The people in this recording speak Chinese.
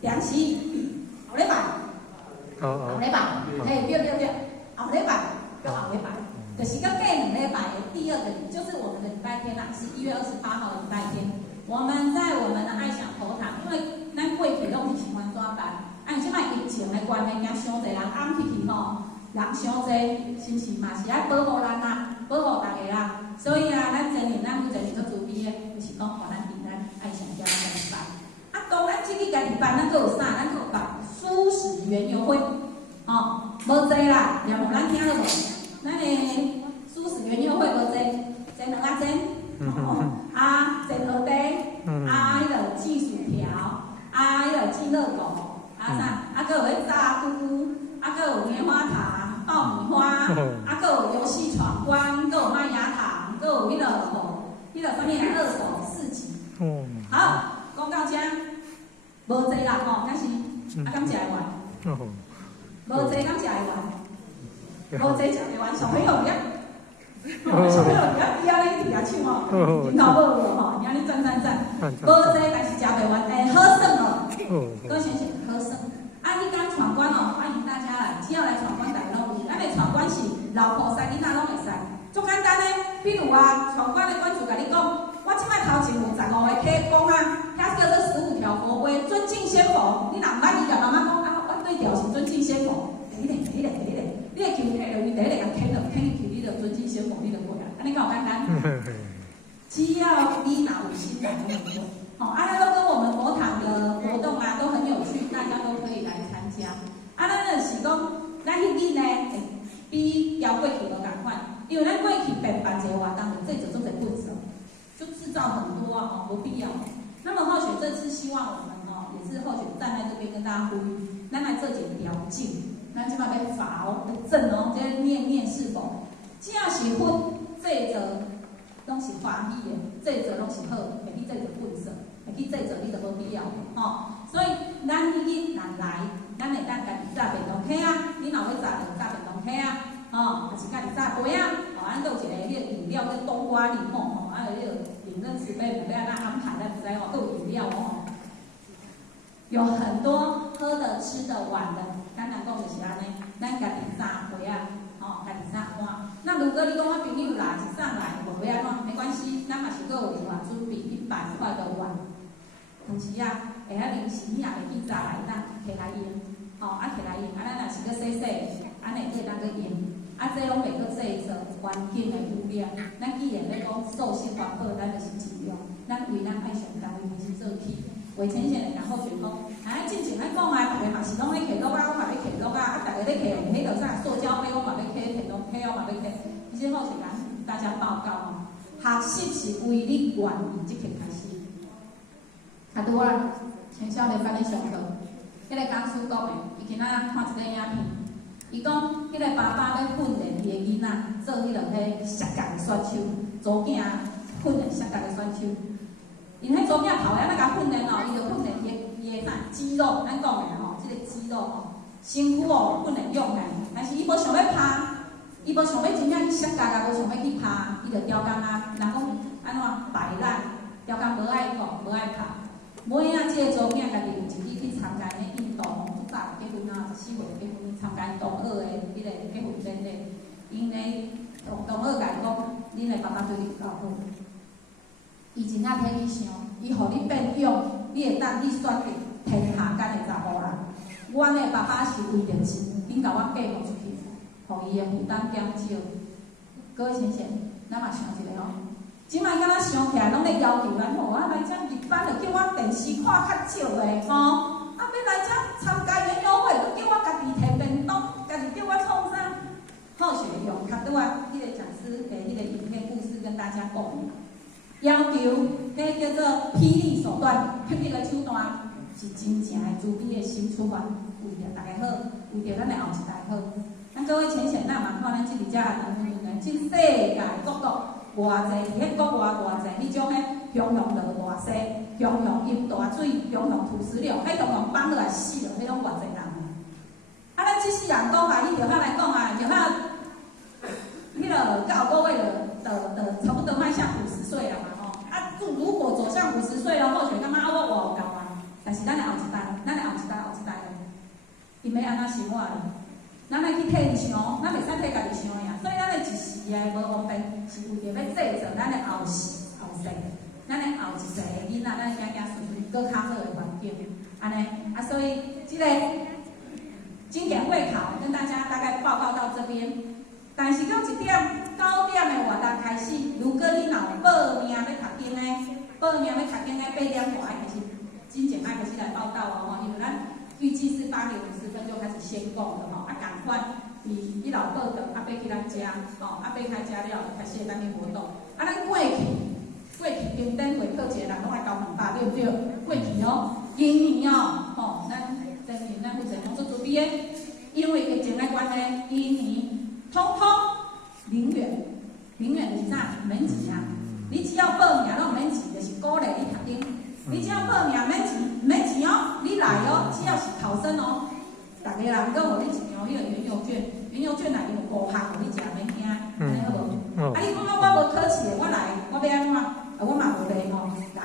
梁时后礼拜，后礼拜，嘿，对，后礼拜，后礼拜，就是到隔2礼拜的第2个就是我们的礼拜天啦，是1月28号的礼拜天。我们在我们的爱享佛堂，因为咱过去拢是喜欢抓班，即摆疫情的关系，惊伤侪人暗去吼，人伤侪，是毋是嘛？是爱保护咱啦，保护大家啦。所以咱前年咱有一个做主编的，就是讲互咱伫咱爱享家家礼拜。当咱即个家礼拜，咱佫有啥？咱佫有办素食园游会，无济啦，然后咱听了无？咱的素食园游会无济，济2仔煎，煎蚵嗲，迄个煎薯条，迄个煎热狗，啥？佫有迄炸菇菇，佫有棉花糖、爆米花，佫有游戏闯关，佫有麦芽糖，佫有迄个啥物2手市集。好，讲到这，无济啦但是敢食会完？无济敢食会完？无济食袂完，小朋友了。小朋友不要逼啊！你底下唱领导无无你安尼赞。无济，但是食袂完，好耍哦。各位先生，好耍。你敢闯关欢迎大家来，只要来闯关，大家拢有。咱的闯关是老婆婿囡仔拢会使，足简单的。比如闯关的关主甲你讲，我即摆头前有15个K讲遐叫做15条佛规，尊敬先佛。你若毋捌，你甲妈妈讲我对条是尊敬先佛。你会求客了，你第一个人客了，客入去，你就尊敬先佛，你就过来，安尼够简单。只要你若有心来，都能做。都跟我们佛堂的活动都很有趣，大家都可以来参加。咱就是讲，咱迄日呢，比交过去无共款，因为咱过去办一个活动，这做做本事，就制造很多不必要。那么或许这次希望我们也是或许站在这边跟大家呼吁，咱来做一个调整。咱即摆要法要正即念是否？只要是分这则拢是欢喜的，这则拢是好，袂去这则本色，袂去这则你就无必要所以咱迄日若来，咱会当家己炸便当盒你若要炸就炸便当盒还是家己炸杯咱都有一个迄个饮料叫冬瓜柠檬有迄个饮跟瓷杯，要安怎安排咱不知都有饮料有很多喝的、吃的、玩的。简单讲就是安尼，咱家己炸杯家己炸碗。那如果你讲我朋友来是上来，无要安怎，没关系，咱嘛是搁有另外准备100块的碗，同时会临时会去炸来当摕来用，摕来用，咱若是搁洗，咱会当搁用，这拢袂搁制造环境的污染。咱既然要讲寿星环保，咱就是尽量，咱为咱爱上单位是做起。为前线人好想讲，进前咱讲大家嘛是拢咧摕落我嘛要摕落大家咧摕迄个啥塑胶杯，我嘛要摕摕落我嘛要摕。其实好想甲大家报告学习是为你愿意即刻开始。拄青少年班咧上课，迄个讲师讲的，伊今仔看一个影片，伊讲迄个爸爸要训练伊的囡仔做迄落去摔跤的选手，左囝训练摔跤的选手。因迄左囝头仔甲训练伊就训练伊的啥肌肉，咱讲的即个肌肉身躯训练用的，但是伊无想要拍，伊无想要真正去摔跤无想要去拍，伊就刁工人讲安怎摆烂，刁工无爱讲，无爱拍。尾即个左囝家己有一日去参加迄运动，早结婚14岁就结婚，参加同学的迄个结婚典礼，因为同学甲伊讲，恁的爸爸对你够好。伊真正替你想，伊互你变勇，你会当你选择天下间的查某人。阮的爸爸是为着是紧甲我嫁互出去，互伊的负担减少。各位先生，咱嘛想一个即摆敢若想起来，拢咧要求咱来遮入班，就叫我电视看较少的要来遮参加园游会，就叫我家己摕便当，家己叫我创啥？好学用，较拄迄个讲师的迄个影片故事跟大家讲。要求，迄叫做霹雳手段，霹雳个手段是真正的慈悲的心出发，为着大家好，为着咱的后一代好。咱各位浅显咱嘛看咱即伫遮啊，真世界各国偌济，伫迄国外偌济，你种迄雄雄落大西，雄雄淹大水，雄雄土石流，迄雄雄放落来死了，迄拢偌济人。咱即世人讲你就来讲就迄个9个月的差不多迈向50岁了嘛。如果走向50岁了，或许干嘛我有教但是咱后一要安怎想我咧？咱来去替伊想，咱袂使替家己想呀。所以咱的一时的无方便，是为着要制造咱的后世、后世，咱的后一世的囡仔，咱行行顺顺，搁较好的环境，安尼啊。所以这个经典会考跟大家大概报告到这边。但是到1点、9点的活动开始，如果你若有报名要读经的，报名要读经的8点多爱开始，真正爱开始来报到哦，因为咱预计是8点50分就开始先讲的吼，啊，赶快你老报的，啊，要去咱家，吼，啊，要开家了，开始咱的活动，啊，咱过去平等会考一个人拢爱交200，对不对？过去哦，今年哦，吼，咱负责工作主编，因为疫情的关系，今年通通0元，就是啥？免钱啊！你只要报名，拢免钱，就是鼓励你读经。你只要报名免钱哦，你来哦，只要是考生哦，大家人搁互你一张迄个园游券，园游券内面有5项，互你食免惊，安尼好无？啊，你讲我无考试的，我来，我要安怎？我嘛无咧吼，来。